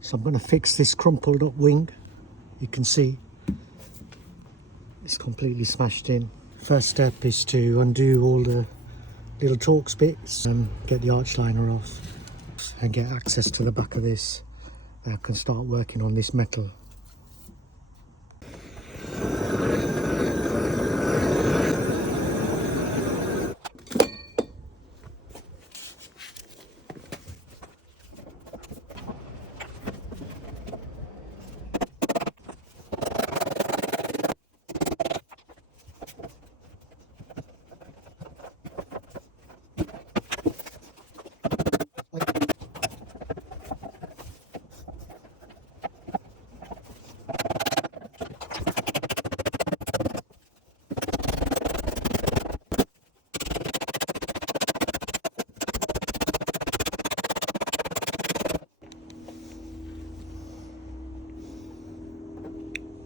So I'm going to fix this crumpled up wing. You can see it's completely smashed in. First step is to undo all the little Torx bits and get the arch liner off and get access to the back of this. I can start working on this metal.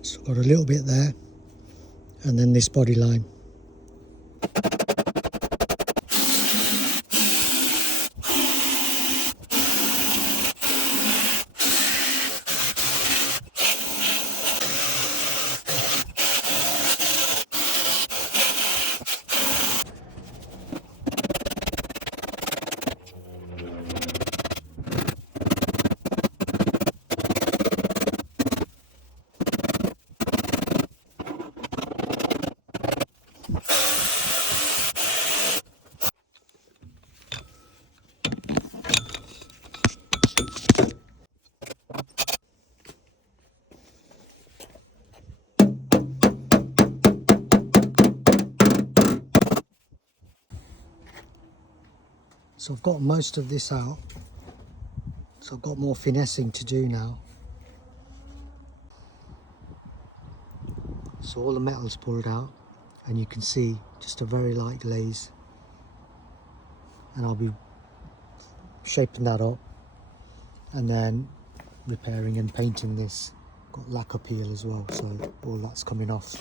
So I've got a little bit there, and then this body line. So I've got most of this out, so I've got more finessing to do now. So all the metal's pulled out, and you can see just a very light glaze, and I'll be shaping that up and then repairing and painting this. Got lacquer peel as well, so all that's coming off.